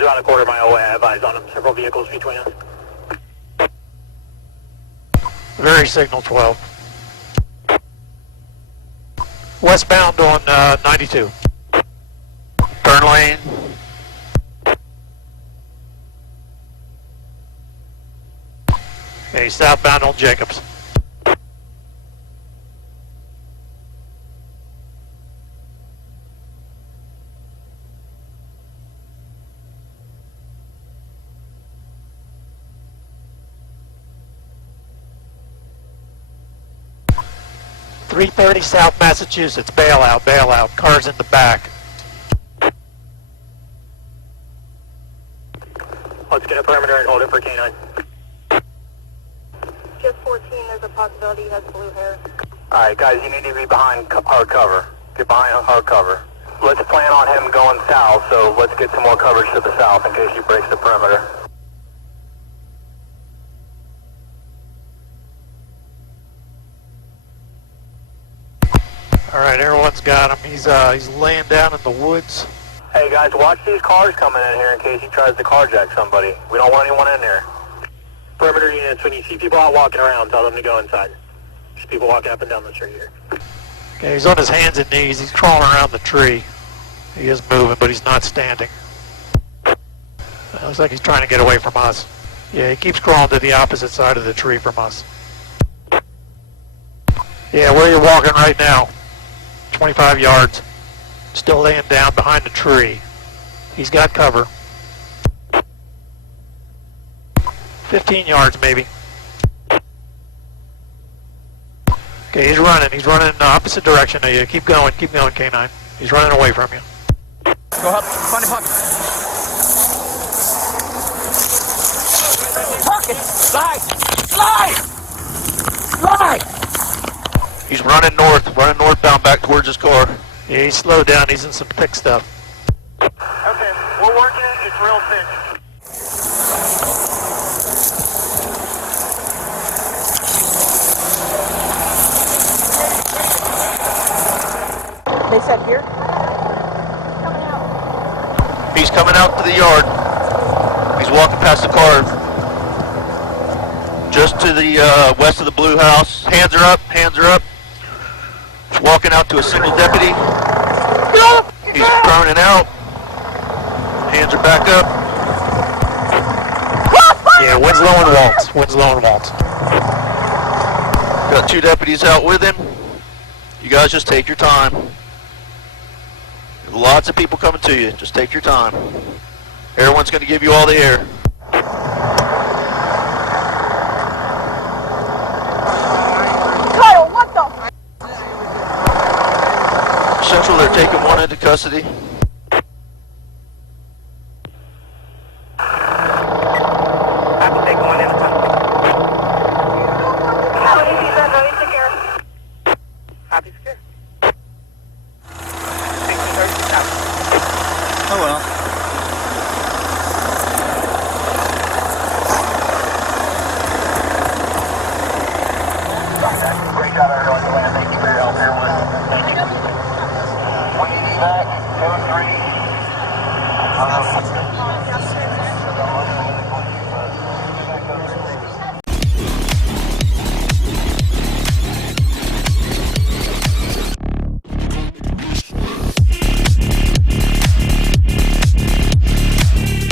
He's about a quarter mile away. I have eyes on him. Several vehicles between us. Very signal 12. Westbound on 92. Turn lane. Okay, southbound on Jacobs. .330 South Massachusetts, bailout, bailout, cars in the back. Let's get a perimeter and hold it for K9. Just 14, there's a possibility he has blue hair. Alright guys, you need to be behind hard cover. Get behind hard cover. Let's plan on him going south, so let's get some more coverage to the south in case he breaks the perimeter. Alright, everyone's got him. He's laying down in the woods. Hey guys, watch these cars coming in here in case he tries to carjack somebody. We don't want anyone in there. Perimeter units, when you see people out walking around, tell them to go inside. There's people walking up and down the street here. Okay, he's on his hands and knees. He's crawling around the tree. He is moving, but he's not standing. Looks like he's trying to get away from us. Yeah, he keeps crawling to the opposite side of the tree from us. Yeah, where you're walking right now. 25 yards. Still laying down behind the tree. He's got cover. 15 yards maybe. Okay, he's running in the opposite direction of you. Keep going, K9. He's running away from you. Go up, find a pocket. Pocket! Slide! Slide! Slide! He's running northbound back towards his car. Yeah, he's slowed down. He's in some thick stuff. Okay, we're working it. It's real thick. They said here? He's coming out to the yard. He's walking past the car. Just to the west of the blue house. Hands are up, hands are up. He's walking out to a single deputy. He's turning out. Hands are back up. Yeah, Winslow and Walts. Winslow and Walts. Got 2 deputies out with him. You guys just take your time. Lots of people coming to you. Just take your time. Everyone's going to give you all the air. Kyle, what the? Central, they're taking one into custody.